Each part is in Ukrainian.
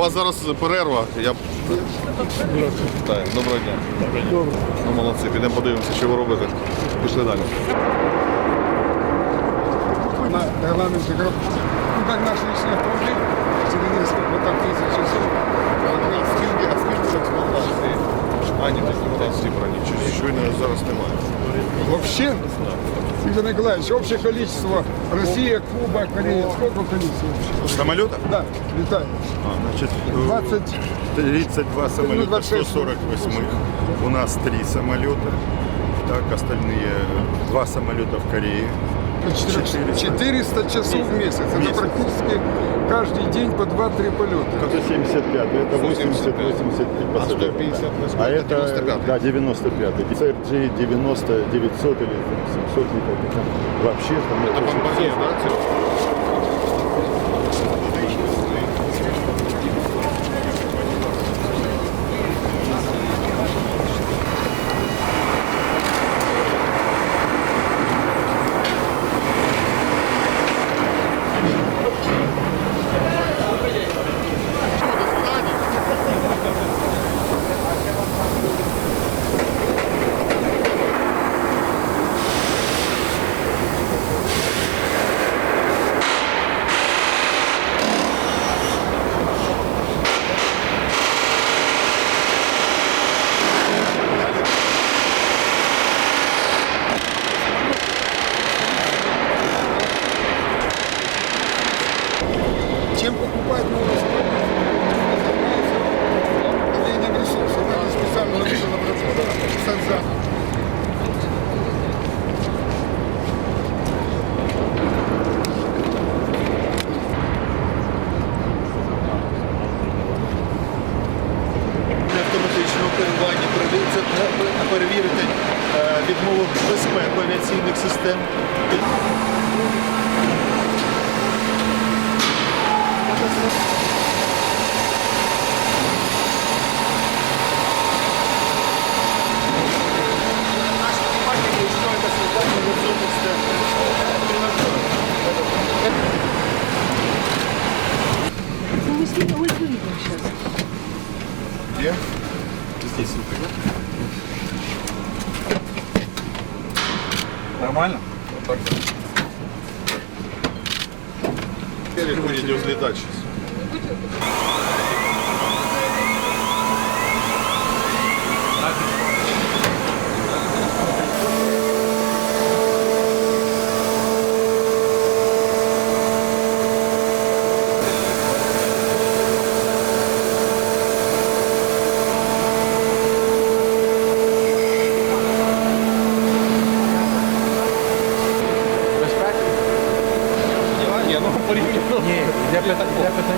вас зараз перерва. Я... Так, доброго дня. Добре. Ну, молодці, підемо подивимося, що ви робите. Пішли далі. На. Ну, как наш личный автомобиль, через несколько там тысяч часов. А скільки, а скільки експлуатації? Броні? Щойно зараз немає? Вообще, Игорь Николаевич, общее количество Россия, Куба, Корея, сколько количество вообще? Самолетов? Да, летает. А, значит, 20, 32 самолета 26. 148 У нас три самолета. Так, остальные два самолета в Корее. 400, 400. 400 часов в месяц. Это Месяц. практически каждый день по 2-3 полета. Это 75, это 80, 83 А пассажира. 150 на А сколько? это 95? да, 95. CRG 90, 900 или там 700 летает. Там Вообще там Це это очень бомбардир, да? Систем. Мы с ними Нормально? Так. Теперь будете взлетать сейчас. Ні, ну порівняно. Ні, я питання.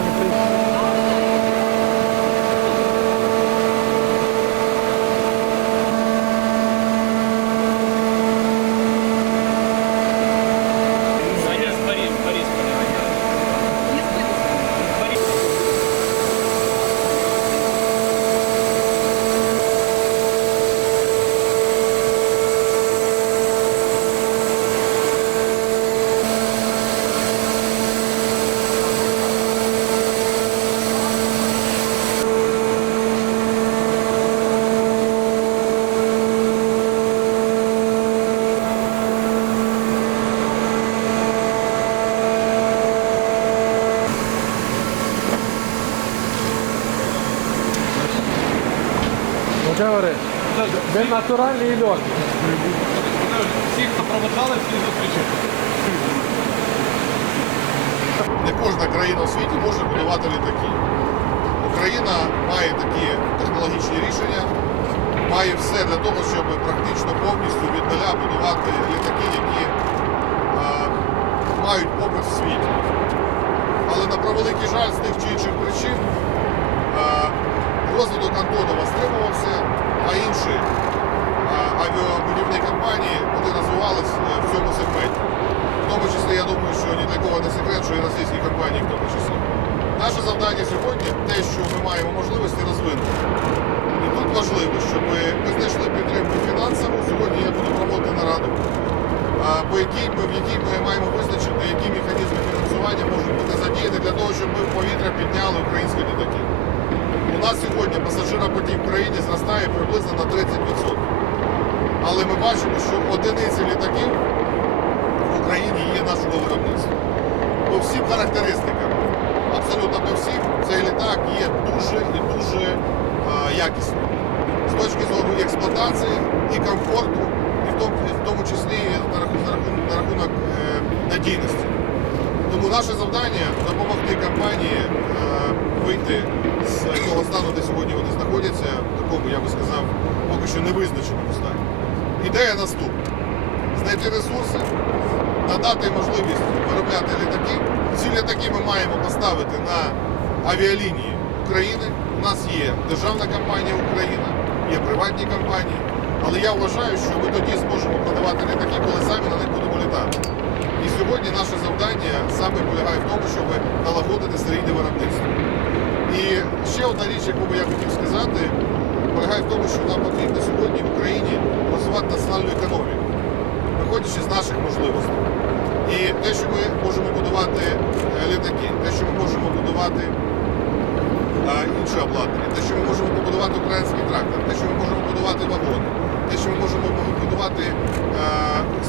Говори, ви натуральний і легкий. Всі, хто провокали, всі зустрічали. Не кожна країна у світі може будувати літаки. Україна має такі технологічні рішення, має все для того, щоб практично повністю від нуля будувати літаки, які е, мають попит в світі. Але на превеликий жаль з тих чи інших причин Антонова стримувався, а інші авіабудівні компанії вони розвивались е, в цьому сегменті. В тому числі, я думаю, що ні для кого не секрет, що і російські компанії в тому числі. Наше завдання сьогодні те, що ми маємо можливості розвинути. коли ми бачимо, що одиниці літаків в Україні є нашого виробництва. По всім характеристикам, абсолютно по всіх, цей літак є дуже і дуже е, а, якісним. З точки зору експлуатації і комфорту, і в тому, в тому числі на рахунок, на рахунок е, надійності. Тому наше завдання допомогти компанії е, вийти з цього стану, де сьогодні вони знаходяться, в такому, я би сказав, поки що невизначеному стані. Ідея наступна: знайти ресурси, надати можливість виробляти літаки. Ці літаки ми маємо поставити на авіалінії України. У нас є державна компанія Україна, є приватні компанії. Але я вважаю, що ми тоді зможемо продавати літаки, коли самі на них будемо літати. І сьогодні наше завдання саме полягає в тому, щоб налагодити серійне виробництво. І ще одна річ, яку би я хотів сказати, полягає в тому, що нам потрібно сьогодні в Україні розвивати національну економіку, виходячи з наших можливостей. І те, що ми можемо будувати е, літаки, те, що ми можемо будувати а, інше обладнання, те, що ми можемо побудувати український трактор, те, що ми можемо будувати вагони, те, що ми можемо побудувати е,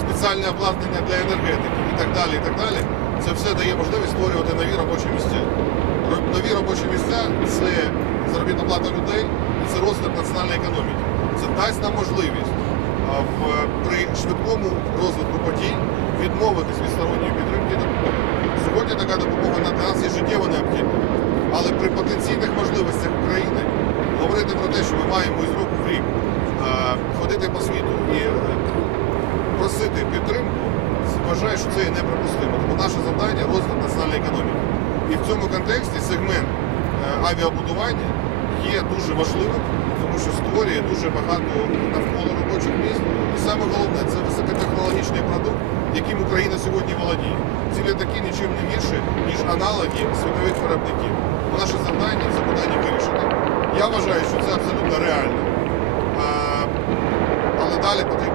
спеціальне обладнання для енергетики і так далі. і так далі, Це все дає можливість створювати нові робочі місця. Нові робочі місця це заробітна плата людей це розвиток національної економіки. Це дасть нам можливість в, при швидкому розвитку подій відмовитись від сторонньої підтримки допомоги. Сьогодні така допомога на- нас є життєво необхідна. Але при потенційних можливостях України говорити про те, що ми маємо із року в рік ходити по світу і е, просити підтримку, вважаю, що це є неприпустимо. Тому наше завдання розвиток національної економіки. І в цьому контексті сегмент е, авіабудування є дуже важливим, тому що створює дуже багато навколо робочих місць. І саме головне це високотехнологічний продукт, яким Україна сьогодні володіє. Ці літаки нічим не гірше, ніж аналоги світових виробників. Наше завдання це питання вирішити. Я вважаю, що це абсолютно реально. Але далі потрібно